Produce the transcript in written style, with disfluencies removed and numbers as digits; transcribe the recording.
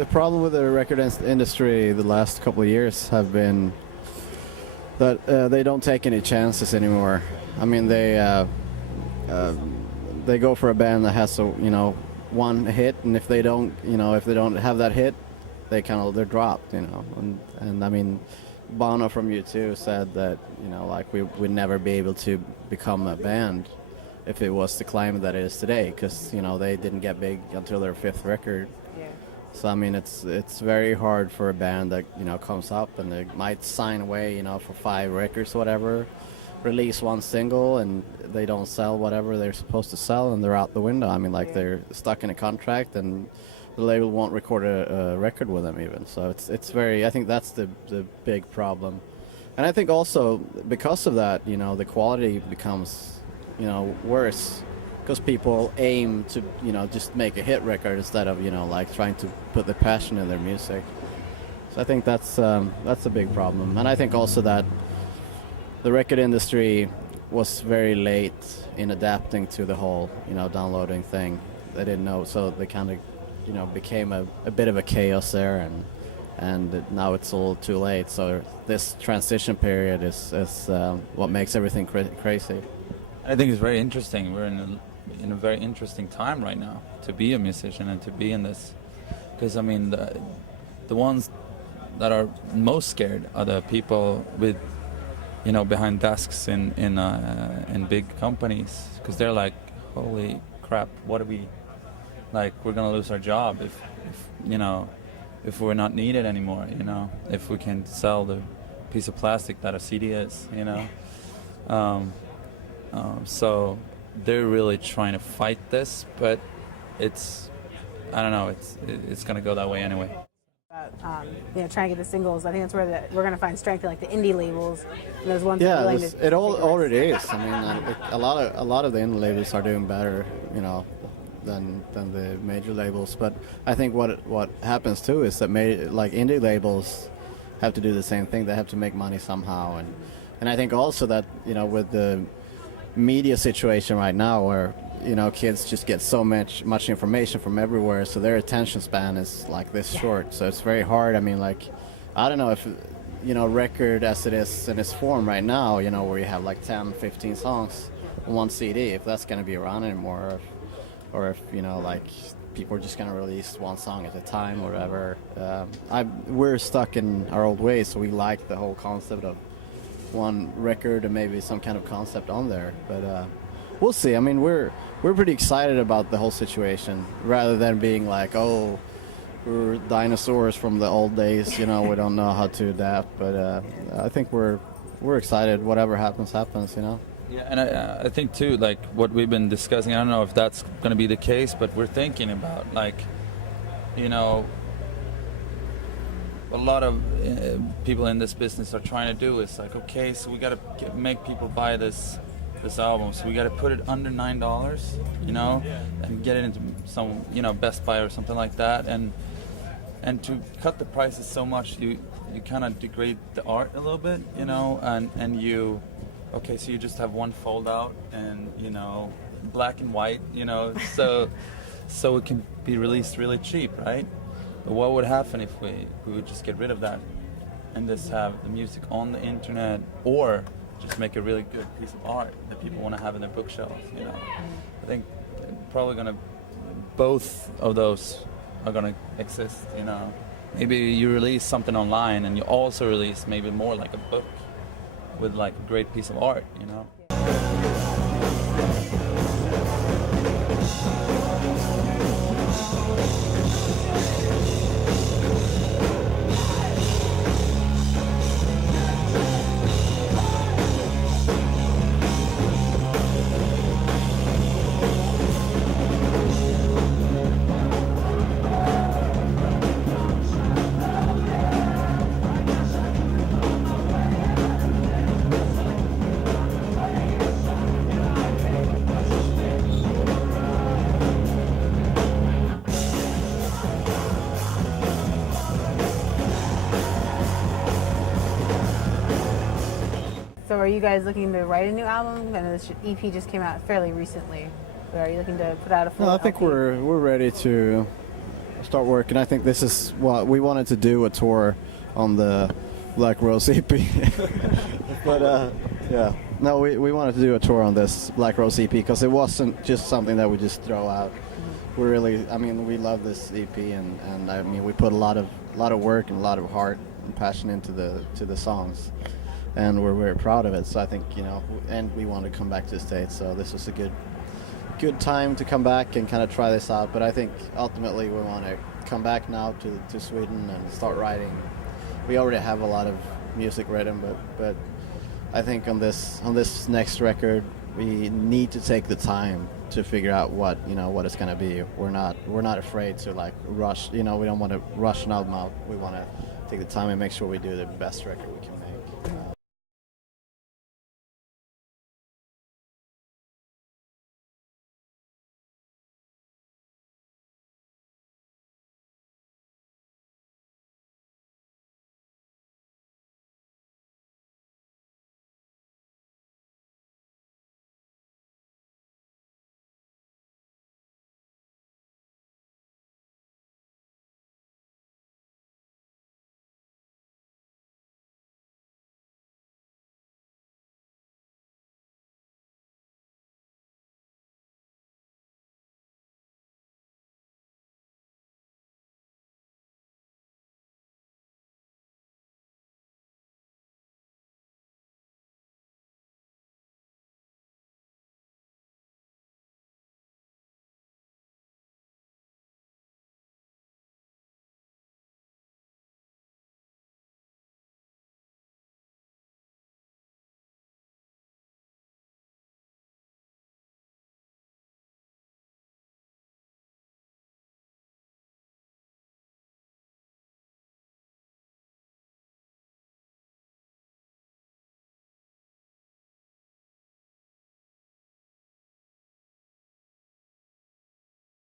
the problem with the record industry the last couple of years have been that they don't take any chances anymore. I mean, they go for a band that has one hit, and if they don't have that hit, they're dropped, and I mean, Bono from U2 said that like we would never be able to become a band if it was the climate that it is today, because they didn't get big until their fifth record. Yeah. So I mean, it's very hard for a band that comes up and they might sign away for 5 records or whatever, release one single, and they don't sell whatever they're supposed to sell, and they're out the window. I mean, like, they're stuck in a contract, and the label won't record a record with them even. So it's very, I think that's the big problem. And I think also because of that, the quality becomes worse, because people aim to just make a hit record instead of like trying to put the passion in their music. So I think that's a big problem. And I think also that the record industry was very late in adapting to the whole downloading thing. They didn't know, so they kind of became a bit of a chaos there, and now it's all too late. So this transition period is what makes everything crazy. I think it's very interesting. We're in a very interesting time right now to be a musician and to be in this, because I mean the ones that are most scared are the people with behind desks in big companies, because they're like, holy crap, what do we, like, we're gonna lose our job if we're not needed anymore, if we can sell the piece of plastic that a CD is, so they're really trying to fight this, but I don't know, it's gonna go that way anyway. Trying to get the singles. I think that's where we're going to find strength in, like, the indie labels, and those ones. Yeah, it already is. I mean, a lot of the indie labels are doing better, than the major labels. But I think what happens too is that indie labels have to do the same thing. They have to make money somehow, and I think also that with the media situation right now, where kids just get so much information from everywhere, so their attention span is like this short. So it's very hard. I mean, like, I don't know if record as it is in its form right now, where you have like 10, 15 songs on one CD, if that's going to be around anymore, or if like people are just going to release one song at a time or whatever. We're stuck in our old ways, so we like the whole concept of one record and maybe some kind of concept on there, but we'll see. I mean, we're pretty excited about the whole situation, rather than being like, oh, we're dinosaurs from the old days, we don't know how to adapt. But I think we're excited. Whatever happens. Yeah, and I think too, like what we've been discussing, I don't know if that's going to be the case, but we're thinking about, like, a lot of people in this business are trying to do is like, okay, so we got to make people buy this album, so we got to put it under $9, and get it into some Best Buy or something like that, and to cut the prices so much, you kind of degrade the art a little bit, and you, okay, so you just have one fold out and black and white, so it can be released really cheap, right? But what would happen if we would just get rid of that and just have the music on the internet, or just make a really good piece of art that people want to have in their bookshelves, I think probably both of those are gonna exist, Maybe you release something online and you also release maybe more like a book with like a great piece of art, So are you guys looking to write a new album? I know this EP just came out fairly recently. But are you looking to put out a full No, I think LP? we're ready to start working. I think this is what we wanted to do, a tour on the Black Rose EP. But yeah, no, we wanted to do a tour on this Black Rose EP because it wasn't just something that we just throw out. We really, I mean, we love this EP, and I mean, we put a lot of work and a lot of heart and passion into the songs, and we're very proud of it. So I think, you know, and we want to come back to the States, so this was a good time to come back and kind of try this out. But I think ultimately we want to come back now to Sweden and start writing. We already have a lot of music written, but I think on this next record we need to take the time to figure out what it's going to be. We're not afraid to like rush. You know, we don't want to rush an album out. We want to take the time and make sure we do the best record we can.